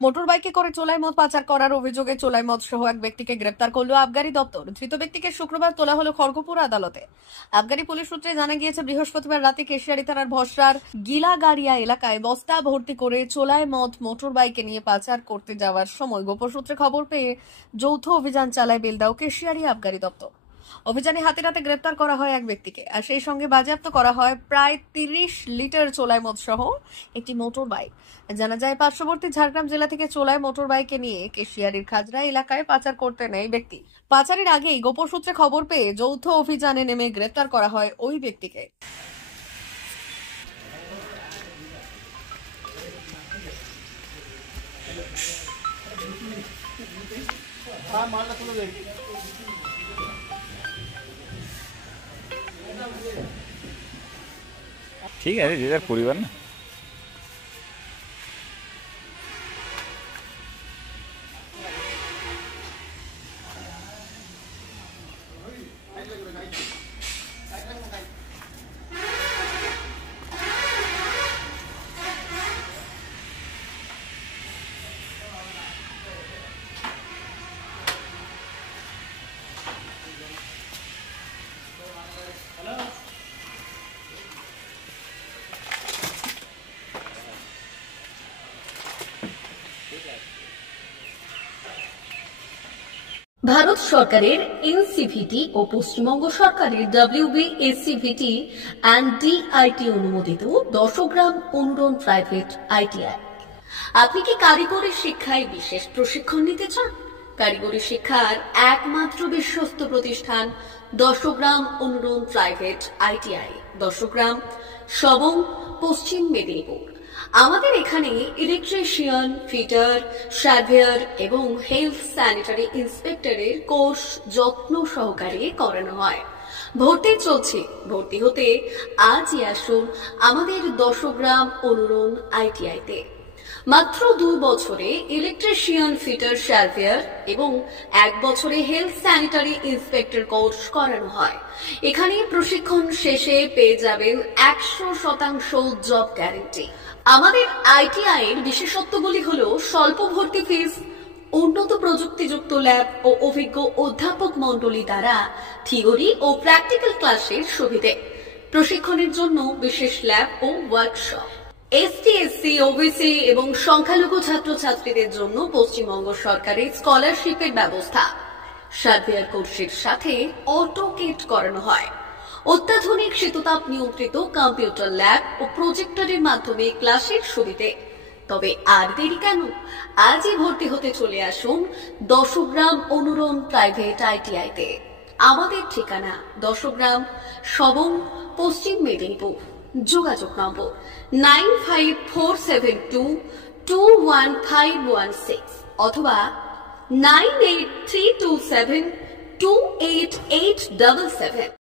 মোটরবাইকে করে চোলাই মদ পাচার করার অভিযোগে চোলাই মদ সহ এক ব্যক্তিকে গ্রেপ্তার করল আবগারি দপ্তর। ধৃত ব্যক্তিকে শুক্রবার তোলা হলো খড়গপুর আদালতে। আবগারি পুলিশ সূত্রে জানা গিয়েছে, বৃহস্পতিবার রাতে কেশিয়ারি থানার ভসরার গিলাগাড়িয়া এলাকায় বস্তা ভর্তি করে চোলাই মদ মোটরবাইকে নিয়ে পাচার করতে যাওয়ার সময় গোপন সূত্রে খবর পেয়ে যৌথ অভিযান চালায় বেলদা ও কেশিয়ারি আবগারি দপ্তর। অভিযানে হাতে নাতে গ্রেপ্তার করা হয় এক ব্যক্তিকে, আর সেই সঙ্গে বাজেয়াপ্ত করা হয় প্রায় 30 লিটার চোলাই মদ সহ একটি মোটর বাইক। জানা যায়, পার্শ্ববর্তী ঝাড়গ্রাম জেলা থেকে চোলাই মোটর বাইকে নিয়ে কেশিয়ারির খাজরা এলাকায় পাচার করতে নেয় ব্যক্তি। পাচারের আগেই গোপন সূত্রে খবর পেয়ে যৌথ অভিযানে নেমে গ্রেপ্তার করা হয় ওই ব্যক্তিকে। ঠিক আছে, যে যার পরিবার না। ভারত সরকারের এনসিভিটি ও পশ্চিমবঙ্গ সরকারের WBSCVT অ্যান্ড DIT অনুমোদিত 10 গ্রাম অনুরণ প্রাইভেট ITI। আপনি কি কারিগরি শিক্ষায় বিশেষ প্রশিক্ষণ নিতে চান? কারিগরি শিক্ষার একমাত্র বিশ্বস্ত প্রতিষ্ঠান 10 গ্রাম অনুরণ প্রাইভেট ITI, 10 গ্রাম, সবং, পশ্চিম মেদিনীপুর। আমাদের এখানে ইলেকট্রিশিয়ান, ফিটার, সার্ভেয়ার এবং হেলথ স্যানিটারি ইন্সপেক্টরের কোর্স যত্ন সহকারে করানো হয়। ভর্তি চলছে। ভর্তি হতে আজই আসুন আমাদের 10 গ্রাম অনুরণ ITI-তে। মাত্র 2 বছরে ইলেকট্রিশিয়ান, ফিটার, সার্ভেয়ার এবং 1 বছরে হেলথ স্যানিটারি ইন্সপেক্টর কোর্স করানো হয়। এখানে প্রশিক্ষণ শেষে পেয়ে যাবেন 100% জব গ্যারান্টি। আমাদের ITI এর বিশেষত্বগুলি হলো স্বল্প ভর্তি ফিস, উন্নত প্রযুক্তিযুক্ত ল্যাব ও অভিজ্ঞ অধ্যাপক মণ্ডলী দ্বারা থিওরি ও প্র্যাকটিক্যাল ক্লাসের সুবিধে, প্রশিক্ষণের জন্য বিশেষ ল্যাব ও ওয়ার্কশপ, ST, SC, OBC এবং সংখ্যালঘু ছাত্রছাত্রীদের জন্য পশ্চিমবঙ্গ সরকারের স্কলারশিপের ব্যবস্থা। সার্ভেয়ার কোর্সের সাথে অটোকেট করানো হয়। অত্যাধুনিক শীততাপ নিয়ন্ত্রিত কম্পিউটার ল্যাব ও প্রজেক্টরের মাধ্যমে ক্লাসের সুবিধে। তবে আর দেরি কেন? আজই ভর্তি হতে চলে আসুন 10 গ্রাম অনুরণ প্রাইভেট ITI-তে। আমাদের ঠিকানা 10 গ্রাম, সবং, পশ্চিম মেদিনীপুর। যোগাযোগ নম্বর 9547221516 অথবা 9832728877।